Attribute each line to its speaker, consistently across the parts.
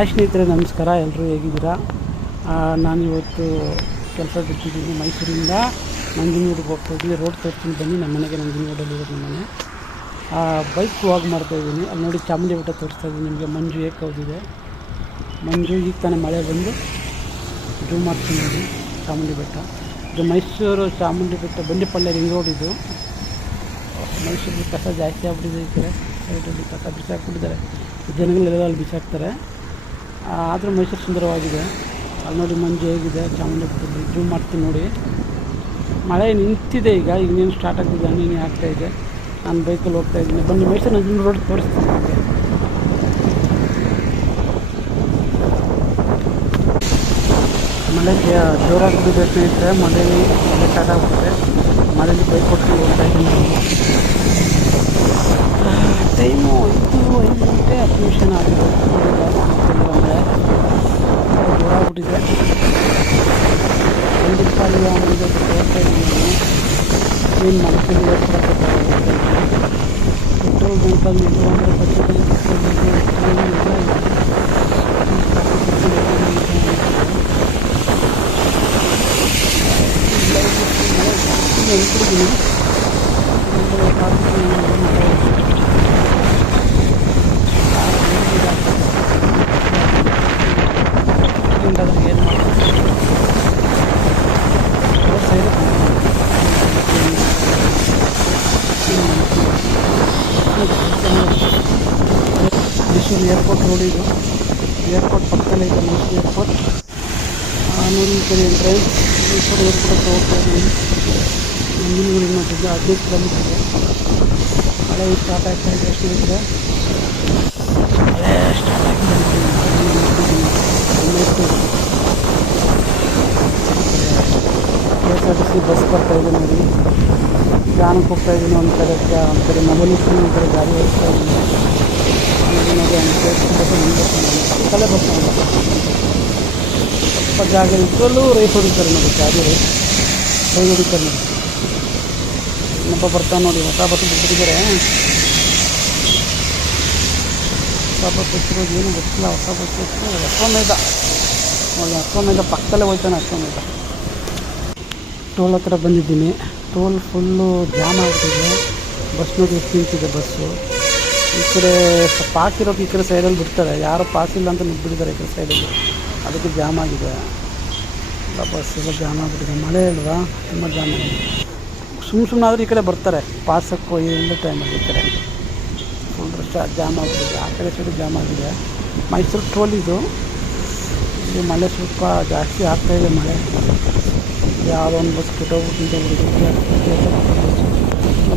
Speaker 1: Hi ಸ್ನೇಹಿತರೆ, ನಮಸ್ಕಾರ. ಎಲ್ಲರೂ ಹೇಗಿದ್ದೀರಾ? ನಾನಿವತ್ತು ಕೆಲಸ ಬಿಟ್ಟಿದ್ದೀನಿ ಮೈಸೂರಿಂದ ನಂಜನಗೂಡಿಗೆ ಹೋಗ್ತಾ ಇದ್ದೀನಿ. ರೋಡ್ ತೋರಿಸ್ತೀನಿ ಬನ್ನಿ. ನಮ್ಮ ಮನೆಗೆ ನಂಜನಗೂಡಲ್ಲಿ ಇರೋದು ನಮ್ಮ ಮನೆ. ಬೈಕ್ ವಾಕ್ ಮಾಡ್ತಾಯಿದ್ದೀನಿ ಅಲ್ಲಿ ನೋಡಿ ಚಾಮುಂಡಿ ಬೆಟ್ಟ ತೋರಿಸ್ತಾ ಇದ್ದೀನಿ. ನಿಮಗೆ ಮಂಜು ಏಕೆ ಹೋಗಿದೆ ಮಂಜು, ಈಗ ತಾನೇ ಮಳೆ ಬಂದು ಜೂಮ್ ಮಾಡ್ತೀನಿ ಚಾಮುಂಡಿ ಬೆಟ್ಟ. ಇದು ಮೈಸೂರು ಚಾಮುಂಡಿ ಬೆಟ್ಟ ಬಂಡಿಪಳ್ಳೆ ರಿಂಗ್ ರೋಡ್ ಇದು. ಮೈಸೂರಲ್ಲಿ ಕಸ ಜಾಸ್ತಿ ಆಗ್ಬಿಟ್ಟಿದೆ ಈ ಕಡೆ. ಸೈಡಲ್ಲಿ ಕಸ ಬಿಸಾಕ್ಬಿಟ್ಟಿದ್ದಾರೆ. ಜನಗಳೆಲ್ಲ ಅಲ್ಲಿ ಬಿಸಾಕ್ತಾರೆ. ಆದರೂ ಮೈಸೂರು ಸುಂದರವಾಗಿದೆ. ಅಲ್ಲಿ ನೋಡಿ ಮಂಜು ಹೇಗಿದೆ ಚಾಮುಂಡಿ ಬೆಟ್ಟದಲ್ಲಿ ಜೂಮ್ ಮಾಡ್ತೀನಿ ನೋಡಿ. ಮಳೆ ನಿಂತಿದೆ ಈಗ ಈಗ ನೀನು ಸ್ಟಾರ್ಟ್ ಆಗ್ತಿದೆ ನೀನು ಆಗ್ತಾ ಇದೆ. ನಾನು ಬೈಕಲ್ಲಿ ಹೋಗ್ತಾ ಇದ್ದೀನಿ. ಬನ್ನಿ, ಮೈಸೂರು ನಂಜನ ರೋಡ್ ತೋರಿಸ್ತೀನಿ ನಿಮಗೆ. ಮಳೆ ಜ- ಜೋರಾಗಿ ಬಿದ್ದಿದೆ ಸ್ನೇಹಿತರೆ. ಮಳೆಯಲ್ಲಿ ಮಳೆ ಸ್ಟಾರ್ಟ್ ಆಗ್ಬಿಟ್ಟಿದೆ ಮಳೆಯಲ್ಲಿ ಬೈಕ್ ಕೊಟ್ಕೊಂಡು ಹೋಗ್ತಾ ಇದ್ದೀನಿ. ಟೈಮು ಐದು ಐದು ಗಂಟೆ ಹತ್ತು ನಿಮಿಷ ಆಗಿದೆ ಮಳೆ ಜಾಸ್ತಿ ಆಗ್ತಿಲ್ಲ ಮಳೆ ಜೋರಾಗ್ಬಿಟ್ಟಿದೆ ಬಂಡಿಪಾಳ್ಯ ಮುಂದೆ ಹೋಗ್ತಾ ಇದ್ದೀನಿ ಏನು ಮಾಡ್ಕೊಂಡು ಏರ್ಪಡಕ್ಕೆ ಪೆಟ್ರೋಲ್ ಬಂಕಲ್ಲಿ ನಿಲ್ಲುವಂದ್ರೆ ಪೆಟ್ರೋಲ್ ಏನು ಮಾಡ್ತೀವಿ ಏರ್ಪೋರ್ಟ್ ರೋಡ್ ಇದು. ಏರ್ಪೋರ್ಟ್ ಪಕ್ಕದಲ್ಲೇ ಇದೆ ಮೈಸೂರು ಏರ್ಪೋರ್ಟ್. ನೋಡಿ ಈ ಕಡೆ ಮೈಸೂರು ಏರ್ಪೋರ್ಟ್ ಹೋಗ್ತಾ ಇದ್ದೀನಿ. ನಂಜನಗೂಡು ಇನ್ನೊಂದು ಹದಿನೈದು ಕಿಲೋಮೀಟರ್ ಇದೆ ಮಳೆ ಸ್ಟಾರ್ಟ್ ಆಗ್ತಾ ಇದೆ ಸ್ನೇಹಿತರೆ ಸ್ಟಾರ್ಟ್ ಆಗಿದೆ K S R T C bus ಬರ್ತಾ ಇದೆ ನೋಡಿ ಧ್ಯಾನಕ್ಕೆ ಹೋಗ್ತಾ ಇದ್ದೀನಿ ಒಂದು ಕಡೆ ಒಂದು ಕಡೆ ಮೊಬೈಲ್ ಒಂದು ಕಡೆ ಗಾಡಿ ಹೋಗ್ತಾ ಇದ್ದೀನಿ ನೋಡಿ ಮುಂದೆ ಪಕ್ಕದಲ್ಲೇ ಬಸ್ ಸ್ವಲ್ಪ ಜಾಗ ಇದ್ದಲ್ಲೂ ರೈಸ್ ಹೊಡಿತಾರೆ ನೋಡಿ ಗಾಡಿ ರೈಸ್ ರೈಸ್ ಹೊಡಿತಾರೆ ನೋಡಿ ಇನ್ನೊಬ್ಬ ಬರ್ತಾನೆ ನೋಡಿ, ಹೊಸ ಬಸ್ ಬಿಟ್ಟಿದ್ದಾರೆ ಹೊಸ ಬಸ್ ಹಚ್ಚಿರೋದು ಏನು ಗೊತ್ತಿಲ್ಲ, ಹೊಸ ಬಸ್ ಹಚ್ಚಿ ಅಶ್ವಮೇಧ. ನೋಡಿ ಅಶ್ವಮೇಧ, ಪಕ್ಕದಲ್ಲೇ ಹೋಯ್ತಾನೆ ಅಶ್ವಮೇಧ. ಟೋಲ್ ಹತ್ರ ಬಂದಿದ್ದೀನಿ. ಟೋಲ್ ಫುಲ್ಲು ಜಾಮ್ ಆಗ್ತಿದೆ ಬಸ್ ನೋಡಿ ಎಷ್ಟು ನಿಂತಿದೆ ಬಸ್ಸು. ಈ ಕಡೆ ಪಾಸ್ ಇರೋಕೆ ಈ ಕಡೆ ಸೈಡಲ್ಲಿ ಬಿಡ್ತಾರೆ. ಯಾರು ಪಾಸ್ ಇಲ್ಲ ಅಂತ ನಿಂತ್ಬಿಟ್ಟಿದ್ದಾರೆ ಈ ಕಡೆ ಸೈಡಲ್ಲಿ ಅದಕ್ಕೆ ಜಾಮ್ ಆಗಿದೆ. ಎಲ್ಲ ಜಾಮ್ ಆಗಿಬಿಟ್ಟಿದೆ. ಮಳೆ ಅಲ್ವಾ? ತುಂಬ ಜಾಮ್ ಆಗಿದೆ. ಸುಮ್ಮ ಸುಮ್ಮನೆ ಆದರೂ ಈ ಕಡೆ ಬರ್ತಾರೆ. ಪಾಸಕ್ಕೆ ಇಲ್ಲ ಟೈಮಲ್ಲಿ ಈ ಕಡೆ. ಫುಲ್ ರಶ್ ಜಾಮ್ ಆಗಿದೆ. ಆ ಕಡೆ ಸೈಡು ಜಾಮ್ ಆಗಿದೆ. ಮೈಸೂರು ಟೋಲ್ ಇದು. ಇಲ್ಲಿ ಮಳೆ ಸ್ವಲ್ಪ ಜಾಸ್ತಿ ಆಗ್ತಾಯಿದೆ ಮಳೆ. ಯಾವುದೋ ಒಂದು ಬಸ್ ಕೆಟ್ಟೋಗ್ಬಿಟ್ಟು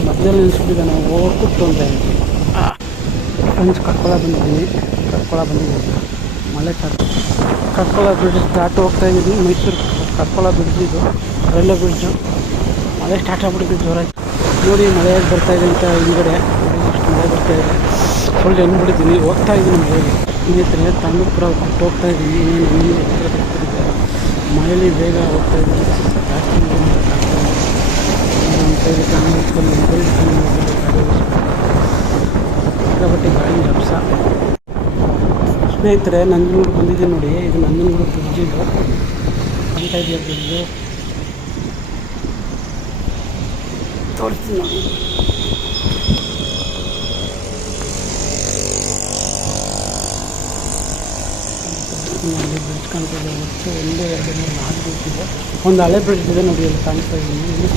Speaker 1: ಮಧ್ಯದಲ್ಲಿ ನಾವು. ಹೋಗ್ಬಿಟ್ಟು ಅಂತ ಫ್ರೆಂಡ್ಸ್ ಕರ್ಕೊಳ್ಳೋ ಬಂದಿದ್ದೀನಿ ಕಟ್ಕೊಳ ಬಂದಿದ್ದೀನಿ ಮಳೆ ಕರ್ ಕರ್ಕೊಳ್ಳೋ ಬ್ರಿಡ್ಜ್ ದಾಟು ಹೋಗ್ತಾ ಇದ್ದೀನಿ ಮೈಸೂರು ಕರ್ಕೊಳ್ಳೋ ಬ್ರಿಡ್ಜ್ ಇದು. ರೈಲ್ವೆ ಬ್ರಿಡ್ಜು ಮಳೆ ಸ್ಟಾರ್ಟ್ ಆಗ್ಬಿಟ್ಟಿದೆ ಜೋರಾಗಿ. ನೋಡಿ, ಮಳೆ ಬರ್ತಾ ಇದೆ ಅಂತ ಹಿಂದ್ಗಡೆ. ಅಷ್ಟು ಮಳೆ ಬರ್ತಾ ಇದೆ. ಫುಲ್ ನೆನ್ಬಿಟ್ಟಿದ್ದೀನಿ ಹೋಗ್ತಾ ಇದ್ದೀನಿ ಮಳೆಯಲ್ಲಿ. ಇನ್ನಿದ್ರೆ ತಾಂಡೂಪುರ ಬಿಟ್ಟು ಹೋಗ್ತಾ ಇದ್ದೀನಿ ಇನ್ನೇನು ಇನ್ನೇನು ಹತ್ತಿರ ಬರ್ತಿದ್ದೆ ಮಳೆಯಲ್ಲಿ ಬೇಗ ಹೋಗ್ತಾ ಇದ್ದೀನಿ ಜಾಸ್ತಿ. ಸಿಕ್ಕಾಪಟ್ಟೆ ಗಾಳಿ ಹಬ್ಸ. ಸ್ನೇಹಿತರೆ, ನಂಜನಗೂಡು ಬಂದಿದ್ದೀನಿ ನೋಡಿ. ಇದು ನಂಜನಗೂಡು ಬ್ರಿಡ್ಜ್ ಅಂತ ಇದೆ ಇದೆಯಾ ಬ್ರಿಡ್ಜು? ತೋರಿಸ್ತೀನಿ ನೋಡಿ. ಬ್ರಿಡ್ಜ್ ಕಾಣ್ತಿದೆ ಒಟ್ಟು ಒಂದು ನಾಲ್ಕು ಇದೆ. ಒಂದು ಹಳೆ ಬ್ರಿಡ್ಜ್ ಇದೆ. ನೋಡಿ ಅಲ್ಲಿ ಕಾಣಿಸ್ತಾ ಇದ್ದೀನಿ ಇಂಗ್ಲೀಷ್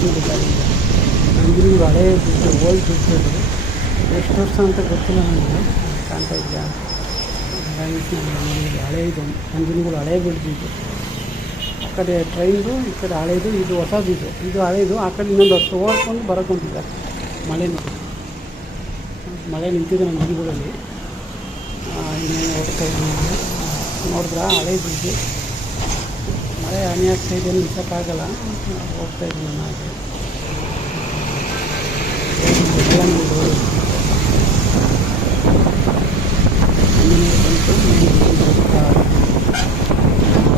Speaker 1: ಹಳೆ ಬ್ರಿಡ್ಜ್ ಎಷ್ಟು ವರ್ಷ ಅಂತ ಗೊತ್ತಿಲ್ಲ ನನಗೆ. ಕಾಣ್ತಾ ನಂಜನಗೂಡು ಹಳೆ ಇದು. ನಂಜನಗೂಡು ಹಳೆ ಬ್ರಿಡ್ಜ್ ಕಡೆ ಟ್ರೈನ್ದು ಈ ಕಡೆ ಹಳೇದು, ಇದು ಹೊಸದು ಇದು. ಇದು ಹಳೇದು, ಆ ಕಡೆ ಇನ್ನೊಂದು ಹತ್ತು ಓಡ್ಕೊಂಡು ಬರೋಕೊಂತಿದ್ದಾರೆ ಮಳೆ ನೋಡಿ ಮಳೆ ನಿಂತಿದೆ ನಂಜನಗೂಡಲ್ಲಿ ಇನ್ನೇನು ಹೋಗ್ತಾ ಇದ್ದೀನಿ ನೋಡಿದ್ರ? ಹಳೇದು ಇದು. ಮಳೆ ಹಾನಿ ಆಗ್ತಾ ಇದೆ ನಿಲ್ಸೋಕ್ಕಾಗಲ್ಲ ಹೋಗ್ತಾ ಇದ್ದೀನಿ ಹಾಗೆ. ಬಂತು ನಾನು ಹೋಗ್ತಾ ಇದ್ದೀನಿ.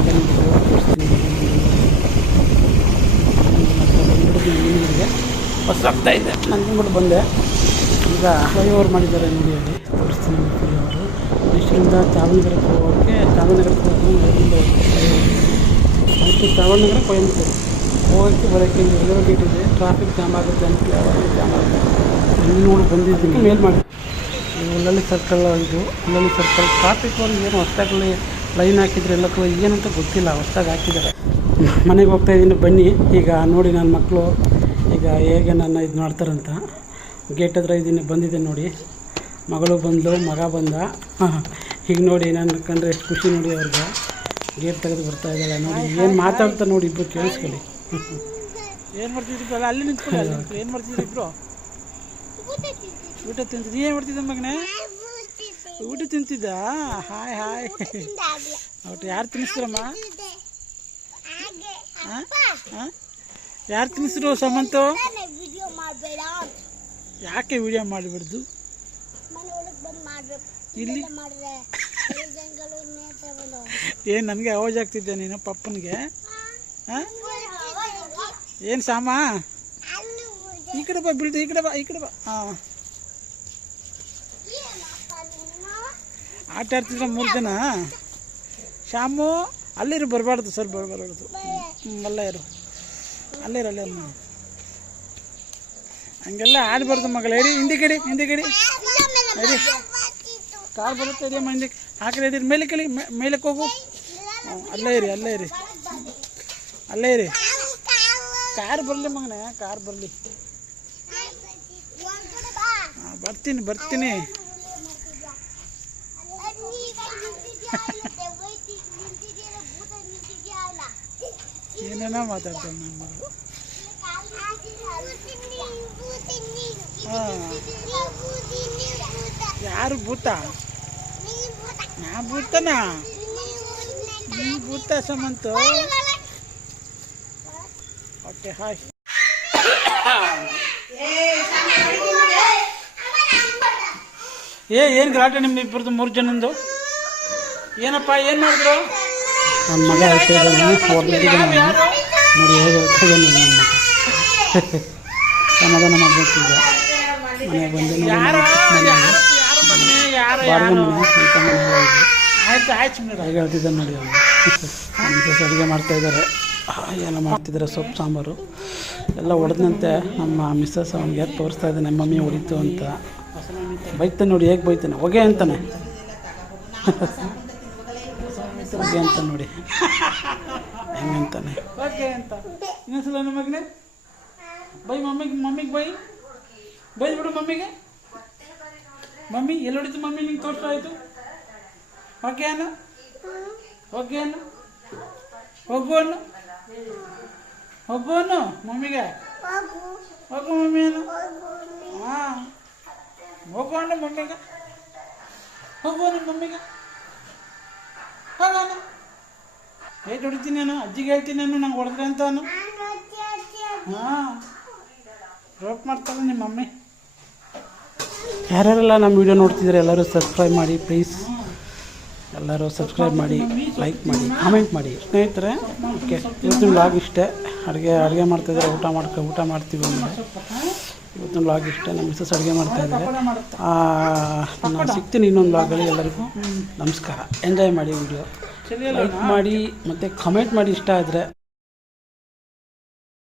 Speaker 1: ಆಮೇಲೆ ತೋರಿಸ್ತೀನಿ. ನಂಜನಗೂಡಿಗೆ ಬಸ್ ಆಗ್ತಾ ಇದೆ. ನಂಜನಗೂಡು ಬಂದೆ. ಈಗ ಫ್ಲೈಓವರ್ ಮಾಡಿದ್ದಾರೆ ನೋಡಿ ಅಲ್ಲಿ. ತೋರಿಸ್ತೀನಿ ಫ್ಲೈಓವರು ಮೈಸೂರಿಂದ ಚಾಮನಗರಕ್ಕೆ ಹೋಗೋಕ್ಕೆ ಚಾಮನಗರಕ್ಕೆ ಹೋಗೋದು ಮೈಸೂರು ಚಾಮನಗರ ಕೊಯಂಬತ್ತೂರು. ಹೋಗೋಕ್ಕೆ ಬರೋಕ್ಕೆ ಇಲ್ಲಿ ರೈಲ್ವೆ ಗೇಟ್ ಇದೆ. ಟ್ರಾಫಿಕ್ ಜಾಮ್ ಆಗುತ್ತೆ ಅಂತ ಜಾಮ್ ಆಗುತ್ತೆ. ಇಲ್ಲಿ ನೋಡಿ ಬಂದಿದ್ದೀನಿ. ಮೇಲ್ ಮಾಡಿ. ಈ ಉಳ್ಳಳ್ಳಿ ಸರ್ಕಲ್ ಇದು ಉಳ್ಳಳ್ಳಿ ಸರ್ಕಲ್ ಟ್ರಾಫಿಕ್ ಒಂದು ಏನು ಹೊಸ್ದಾಗಲಿ ಲೈನ್ ಹಾಕಿದ್ರೆ ಎಲ್ಲಕ್ಕೂ ಏನಂತ ಗೊತ್ತಿಲ್ಲ. ಹೊಸ್ದಾಗಿ ಹಾಕಿದ್ದಾರೆ. ಮನೆಗೆ ಹೋಗ್ತಾ ಇದ್ದೀನಿ ಬನ್ನಿ. ಈಗ ನೋಡಿ ನನ್ನ ಮಕ್ಕಳು ಈಗ ಹೇಗೆ ನನ್ನ ಇದು ಮಾಡ್ತಾರಂತ. ಗೇಟ್ ಹತ್ರ ಇದ್ದೀನಿ ಬಂದಿದೆ ನೋಡಿ. ಮಗಳು ಬಂದಳು ಮಗ ಬಂದ. ಈಗ ನೋಡಿ ನನ್ನ ಕಂಡ್ರೆ ಎಷ್ಟು ಖುಷಿ ನೋಡಿ ಅವ್ರಿಗೆ. ಗೇಟ್ ತೆಗೆದು ಬರ್ತಾ ಇದ್ದಾಳೆ ನೋಡಿ. ಏನು ಮಾತಾಡ್ತಾ ನೋಡಿ ಇಬ್ಬರು ಕೇಳಿಸ್ಕೊಳ್ಳಿ. ಏನು ಮಾಡ್ತಿದ್ರಲ್ಲ ಅಲ್ಲಿ ನಿಂತ್ಕೊಳ್ಳಿ ಅಲ್ಲಿ ಏನು ಮಾಡ್ತಿದ್ರು ಇಬ್ಬರು ಊಟ ತಿಂತಿದ್ದು ಏನು ಮಾಡ್ತಿದ್ದ ಮಗನೇ? ಊಟ ತಿಂತಿದ್ದ ಹಾಯ್ ಹಾಯ್. ಒಟ್ಟು ಯಾರು ತಿನ್ನಿಸ್ತಾರಮ್ಮ? ಹಾಂ? ಯಾರು ತಿನ್ನಿಸಿದ್ರು ಸಮಂತು? ಯಾಕೆ ವಿಡಿಯೋ
Speaker 2: ಮಾಡ್ಬೇಕು.
Speaker 1: ಇಲ್ಲಿ? ಏನು ನನಗೆ ಅವಾಜ್ ಆಗ್ತಿದ್ದೆ ನೀನು ಪಪ್ಪನಿಗೆ? ಏನು ಸಾಮ? ಈ ಕಡೆ ಬಾ ಬಿಡ್ದು ಈ ಕಡೆ ಬಾ ಈ ಕಡೆ ಬಾ. ಹಾಂ. ಆಟ ಆಡ್ತಿದ್ರೆ ಮೂರು ಜನ? ಶ್ಯಾಮು ಅಲ್ಲಿರು ಬರಬಾರ್ದು ಸರ್ ಬರಬಾರ್ದು ಹ್ಞೂ ಅಲ್ಲ ಇರು. ಅಲ್ಲೇ ಅಲ್ಲೇ. ಹಂಗೆಲ್ಲ ಆಡಬಾರ್ದು ಮಗಳ. ಹೇಳಿ ಹಿಂದಿ ಕಡಿ ಹಿಂದಿ ಕಡಿ. ಹೇಳಿ ಕಾರ್ ಬರುತ್ತೆ ಇದೆಯಮ್ಮ ಹಿಂದಿ ಕಡೆ ಇದ್ದೀರಿ ಮೇಲೆ ಕಳಿ ಮೇಲಕ್ಕೆ ಹೋಗು. ಅಲ್ಲೇ ಇರಿ ಅಲ್ಲೇ ಇರಿ. ಅಲ್ಲೇ ಇರಿ. ಕಾರ್ ಬರಲಿ ಮಗನೇ, ಕಾರ್ ಬರಲಿ. ಬರ್ತೀನಿ ಬರ್ತೀನಿ. ಏನೇನೋ ಮಾತಾಡ್ತಾನೆ ನನ್ನ ಮಗಳು ಯಾರು ಭೂತ? ನಾ ಭೂತನಾ? ನೀ ಭೂತ ಸಮಂತು? Okay hi. ಏ ಏನು ಗಲಾಟೆ ನಿಮ್ಮ ಇಬ್ಬರದು ಮೂರು ಜನಂದು? ಏನಪ್ಪ ಏನು ಮಾಡಿದ್ರು? ನನ್ನ ಮಗ ಹೇಳ್ತಿದ್ದಾನೆ ಹೊರಲಿದ್ದಾನೆ ನೋಡಿ ಹೇಗೆ ಹೇಳ್ತಾ ಇದ್ದಾನೆ ನನ್ನ ಮಗ. ಸಮಾಧಾನ ಮಾಡಬೇಕೀಗ ಮನೆಗೆ ಬಂದು ಹೇಗೆ ಹೇಳ್ತಿದ್ದಾನೆ ನೋಡಿ ಅವನು ಅಡುಗೆ ಮಾಡ್ತಾ ಇದ್ದಾರೆ. ಎಲ್ಲ ಮಾಡ್ತಿದ್ದಾರೆ ಸೊಪ್ಪು ಸಾಂಬಾರು. ಎಲ್ಲ ಹೊಡೆದಂತೆ ನಮ್ಮ ಮಿಸ್ಸಸ್ ಅವ್ನಿಗೆ ತೋರಿಸ್ತಾ ಇದ್ದಾನೆ ಮಮ್ಮಿ ಹೊಡಿತು ಅಂತ. ಬೈತಾನೆ ನೋಡಿ ಹೇಗೆ ಬೈತಾನೆ. ಹೊಗೆ ಅಂತಾನೆ. ಹೊಗೆ ಅಂತ ನೋಡಿ. ಹೆಂಗಂತಾನೆ ಹೊಗೆ ಅಂತ. ಇನ್ನೊಂದ್ಸಲ ನನ್ನ ಮಗನೇ. ಬೈ ಮಮ್ಮಿಗೆ ಮಮ್ಮಿಗೆ ಬೈ. ಬೈ ಬಿಡು ಮಮ್ಮಿಗೆ. ಮಮ್ಮಿ, ಎಲ್ಲಿ ಮಮ್ಮಿ ನಿಂಗೆ ತೋರಿಸ್ತಾ ಆಯಿತು ಹೊಗೆ ಅನ್ನು? ಅಣ್ಣ ಅನ್ನು? ಹೋಗು ಅನ್ನು? ಅನ್ನು ಮಮ್ಮಿಗೆ? ಹೋಗು ಮಮ್ಮಿ ಅನ್ನು? ಹಾಂ. ಹೋಗೋಣ ಮಮ್ಮಿಗೆ. ಹೋಗು ಅನ್ನು ಮಮ್ಮಿಗೆ. ಹೋಗೋಣ ಹೇಗೆ ಹೊಡಿತೀನಿ ನಾನು, ಅಜ್ಜಿಗೆ ಹೇಳ್ತೀನಿ ನಾನು, ನಂಗೆ ಹೊಡೆದ್ರೆ ಅಂತ ನಾನು. ಹಾಂ ರೋಪ್ ಮಾಡ್ತಾರೆ ನಿಮ್ಮ ಮಮ್ಮಿ. ಯಾರ್ಯಾರೆಲ್ಲ ನಮ್ಮ ವಿಡಿಯೋ ನೋಡ್ತಿದ್ದಾರೆ ಎಲ್ಲರೂ ಸಬ್ಸ್ಕ್ರೈಬ್ ಮಾಡಿ ಪ್ಲೀಸ್ ಎಲ್ಲರೂ ಸಬ್ಸ್ಕ್ರೈಬ್ ಮಾಡಿ ಲೈಕ್ ಮಾಡಿ ಕಾಮೆಂಟ್ ಮಾಡಿ. ಸ್ನೇಹಿತರೆ, ಓಕೆ, ಇವತ್ತಿನ ಆಗಿಷ್ಟೇ ಇಷ್ಟೇ. ಅಡುಗೆ ಅಡುಗೆ ಮಾಡ್ತಾಯಿದ್ದಾರೆ ಊಟ ಮಾಡ್ಕೊ, ಊಟ ಮಾಡ್ತೀವಿ ಅಂದರೆ ಇವತ್ತಿನ ಬ್ಲಾಗ್ ಇಷ್ಟೇ ನಮ್ಮ ಮಿಸಸ್ ಅಡುಗೆ ಮಾಡ್ತಾಯಿದ್ದಾರೆ ನಾನು ಸಿಗ್ತೀನಿ ಇನ್ನೊಂದು ಬ್ಲಾಗಲ್ಲಿ ಎಲ್ಲರಿಗೂ. ನಮಸ್ಕಾರ. ಎಂಜಾಯ್ ಮಾಡಿ ವಿಡಿಯೋ ಲೈಕ್ ಮಾಡಿ ಮತ್ತು ಕಮೆಂಟ್ ಮಾಡಿ ಇಷ್ಟ ಆದರೆ.